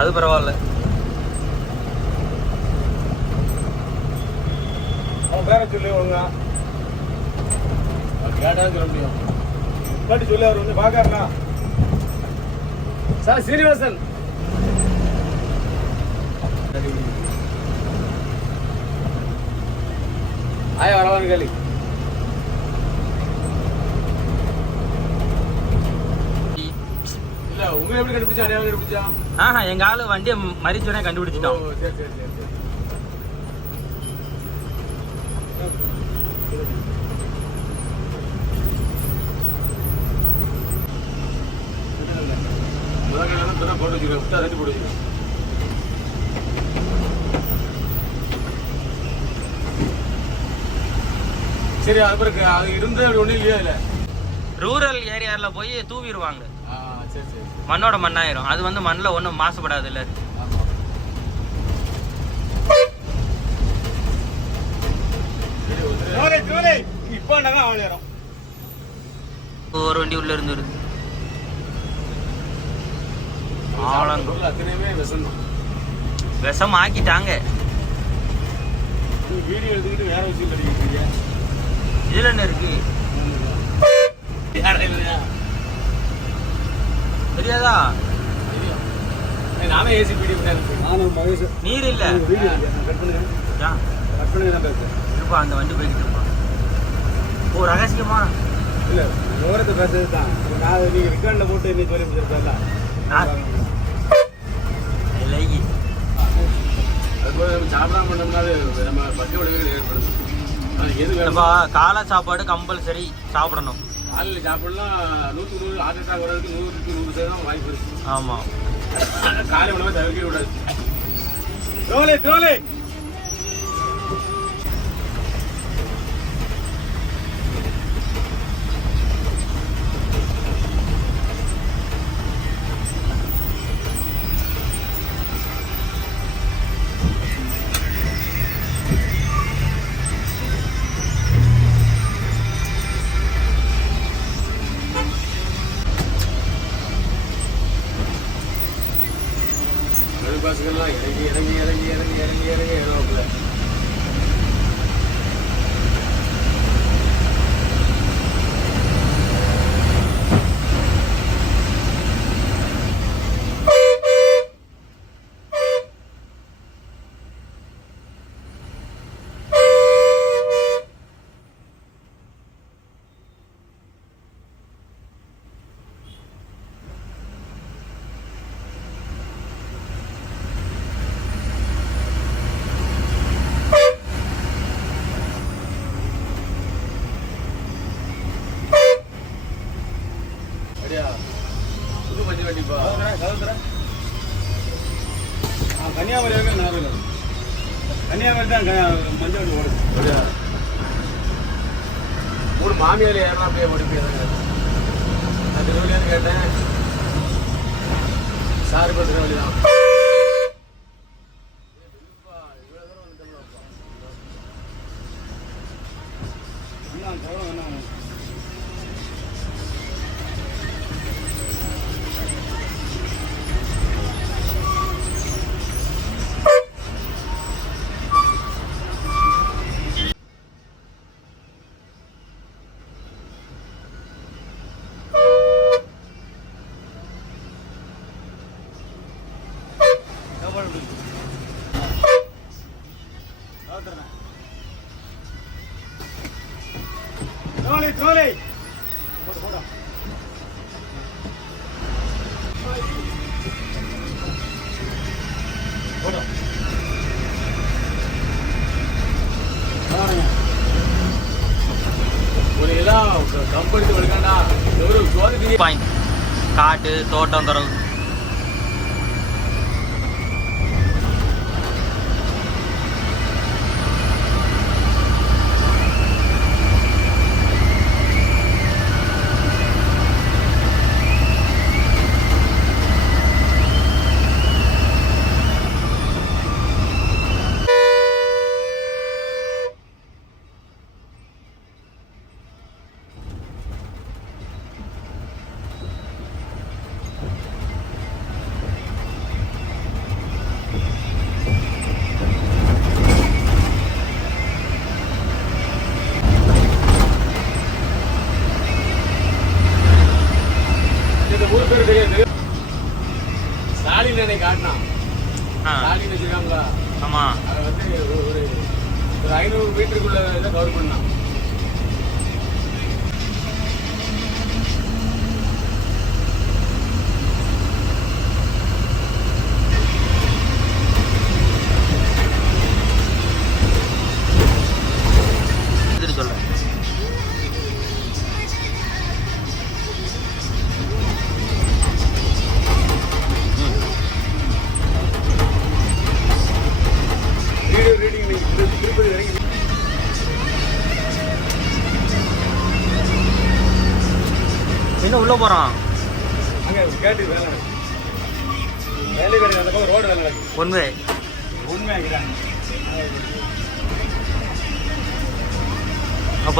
அது பரவாயில்ல. அவன் பேரை சொல்லி ஒழுங்கா. கேட்டாலும் சொல்ல முடியும். கேட்டு சொல்லி அவர் வந்து பார்க்கறனா சார் சீனிவாசன். ஆயா வரவான்னு கேள்வி இல்ல உங்களை எப்படி கண்டுபிடிச்சா? அடையாளம் கண்டுபிடிச்சா? ஆஹா எங்க ஆளு வண்டியை மறிச்சோடனே கண்டுபிடிச்சிட்டோம் சரி போட்டு வச்சுக்கிறேன் விட்டா ரெண்டு போட்டு வச்சுக்கிறேன் சரி அது பிறகு அது இருந்து அப்படி ஒண்ணும் இல்லையா இல்ல? ரூரல் ஏரியால போய் தூவிடுவாங்க. மண்ணோட மண்ணாயிரும். அது வந்து மண்ணில் ஒன்றும் மாசுபடாது இல்லை ஒரு வண்டி உள்ள இருந்து வருது. விஷம். ஆக்கிட்டாங்க. இதுல என்ன இருக்கு? தெரியாதா? நானே ஏசி விட்டேன். நானும் மகேஷ். நீர் இல்ல. கட் பண்ணுறேன். யா, கட் பண்ணி தான் பேசுறேன். இருப்பா அந்த வண்டி போய்கிட்டு இருப்பா. ஓ ரகசியமா? இல்லை விவரத்தை பேசுறது தான். நான் நீங்கள் ரிக்கார்டில் போட்டு இன்னைக்கு சொல்லி நம்ம சாப்பிடாம பண்ணோம்னா அது நம்ம எது நம்ம வேணும்? காலை சாப்பாடு கம்பல்சரி சாப்பிடணும். காலையில் சாப்பிடலாம் நூற்றுக்கு நூறு ஹார்ட் அட்டாக் வர்றதுக்கு நூறுக்கு நூறு சதவீதம் வாய்ப்பு இருக்கு. ஆமா. காலை உணவை தவிர்க்க கூடாது. திருவலை திருவலை மஞ்சள் வண்டி ஓடுது. அப்படியா? மாமியார் ஏறா அப்படியே ஓடி போயிருந்தாங்க நான் திருவள்ளியார் கேட்டேன். சார் இப்போ திருவள்ளி தான் కాటు తోటం దొరకదు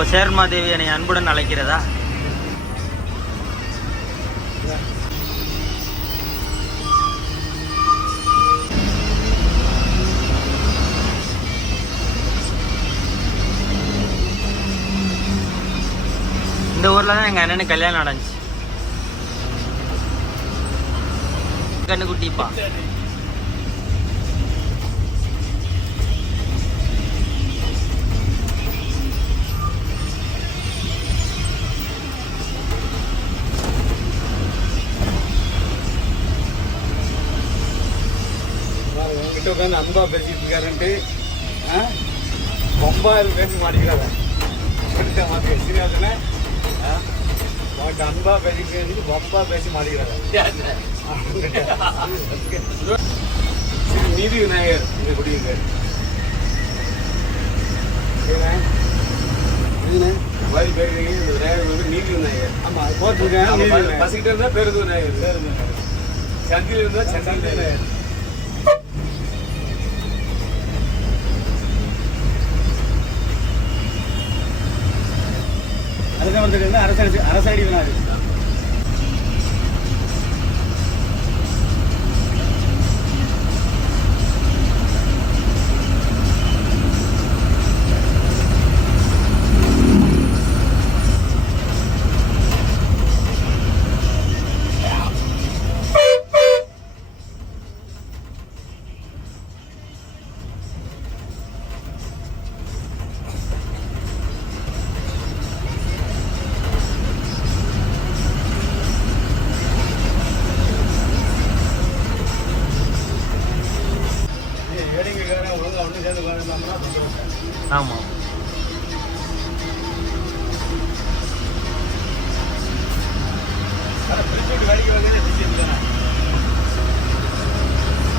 அப்போ சேர்மாதேவி என்னை அன்புடன் அழைக்கிறதா? இந்த ஊர்ல தான் எங்க அண்ணனுக்கு கல்யாணம் நடந்துச்சு. கண்ணுக்குட்டிப்பா. உட்காந்து அன்பா பேசிட்டு இருக்காருன்ட்டு? ரொம்ப பேசி மாட்டிக்கிறாங்க மாற்றி சீனிவாசனே உங்கள்கிட்ட அன்பா பேசிட்டு ரொம்ப பேசி மாட்டிக்கிறாங்க நீதி விநாயகர் இங்க குடியிருக்காரு மாதிரி பேர். இந்த விநாயகர் வந்து நீதி விநாயகர். ஆமா போட்டுருக்கேன் நம்ம நீதி பஸ்- விநாயகர். பஸ்கிட்ட இருந்தா பேருந்து விநாயகர். சந்தியில் இருந்தா சந்தி விநாயகர். அதுதான் வந்துட்டு அரசடி அரசடி ஆமாம்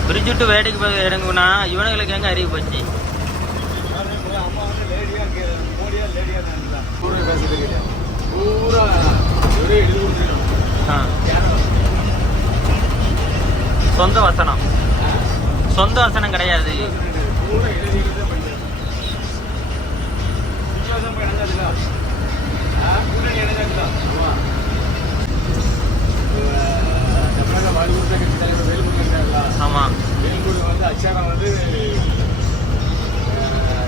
ஃப்ரிட்ஜ் விட்டு போய் இறங்குனா இவனுங்களுக்கு எங்க அறிவு போச்சு? சொந்த வசனம். சொந்த வசனம் கிடையாது. பூரா எழுதிக்கிட்டு பண்ணிடுறோம் விசுவாசம் போய் இணைஞ்சாச்சுல கூட்டணி இணைஞ்சாச்சுல ஆமா. தமிழக பாலிவுட் கட்சி தலைவர் வேலுமணி இருக்காங்களா ஆமா வேலுமணி வந்து அச்சாரம் வந்து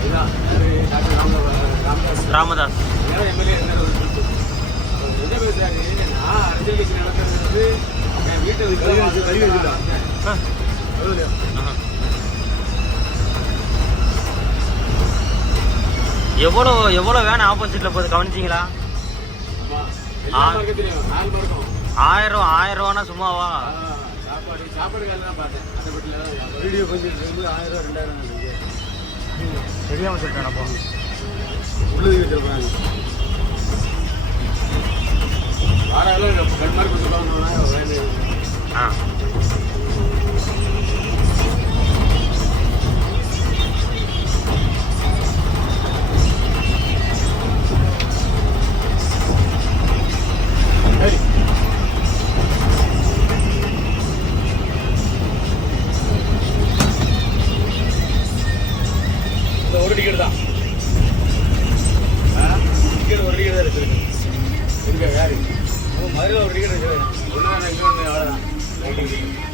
இதான்? டாக்டர் ராமதாஸ். ராமதாஸ் நேரம் எம்எல்ஏ என்ன பேசுறாரு நான் அரசியல் கட்சி நடத்துறது வந்து என் வீட்டை எவ்வளோ எவ்வளோ வேன் ஆப்போசிட்ல போகுது? கவனிச்சிங்களா? தெரியும் ஆயிரம் ஆயிரம் ரூபானா சும்மாவா? சாப்பாடு சாப்பாடு காலையில் தான் பார்த்தேன். அந்த வீட்டில் தான் 何?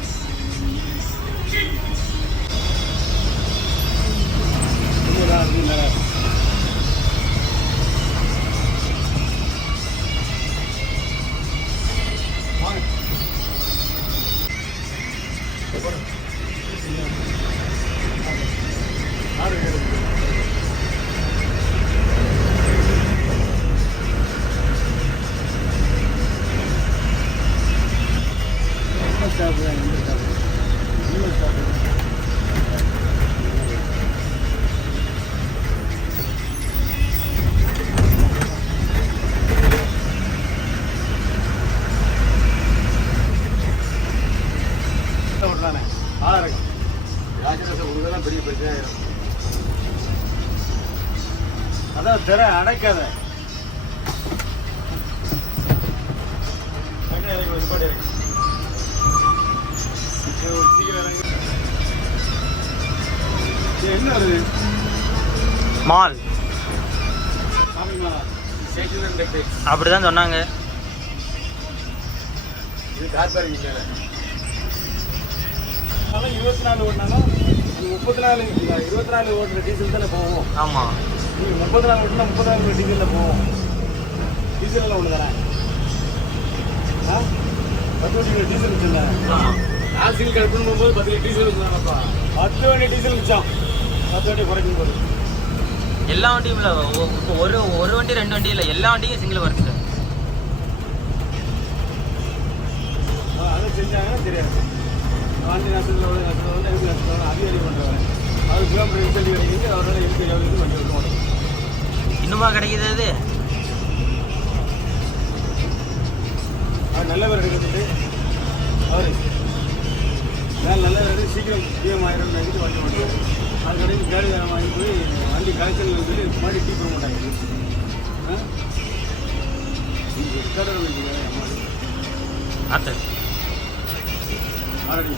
விட்றானே ஆறு ராஜரசம் உங்களுக்கு தான் பெரிய பிரச்சனை ஆயிரும். அதான் திற அடைக்காத. என்ன வருது மால். அப்படிதான் சொன்னாங்க. இது கார் பார்க்கிங் அதெல்லாம் இருபத்தி நாலு ஓட்டினாலும் முப்பத்தி நாலு இருபத்தி நாலு ஓட்டுற டீசல் தானே போவோம். ஆமா. நீ முப்பத்தி நாலு ஓட்டினா முப்பத்தி நாலு டீசலில் போவோம். டீசலில் ஒன்று தானே? ஆ? பத்து வண்டி டீசல் வச்சுருந்தேன் நான் சிங்கிள் கட் போகும்போது பத்து டீசல் இருந்தானப்பா பத்து வண்டி டீசல் மிச்சம். பத்து வண்டி குறைக்கும் போது. எல்லா வண்டியும் இல்ல இப்போ ஒரு ஒரு வண்டி ரெண்டு வண்டி இல்ல எல்லா வண்டியும் சிங்கிள் வருது. சார் அதை செஞ்சாங்கன்னா தெரியாது. பாண்டிய நஷ்டத்தில் உள்ள நஷ்டத்தில் வந்து எதுக்கு நஷ்டத்தில் அதிகாரி பண்ணுறவன் அது கிலோமீட்டர் இன்சென்டிவ் கிடைக்குது அவரால் எதுக்கு எவ்வளோ வண்டி விட்டு மாட்டோம் இன்னுமா கிடைக்குது அது? அவர் நல்லவர் எடுக்கிறது அவர் வேறு நல்லவர் எடுத்து சீக்கிரம் பிஎம் ஆயிரம் நினைச்சிட்டு வண்டி ஓட்டுவார் அது கடைக்கு பேரு வாங்கி போய் வண்டி கலெக்ஷன் சொல்லி மாதிரி டீ போட மாட்டாங்க ஆ கடை அம்மா ஆத்து ஆல்ரெடி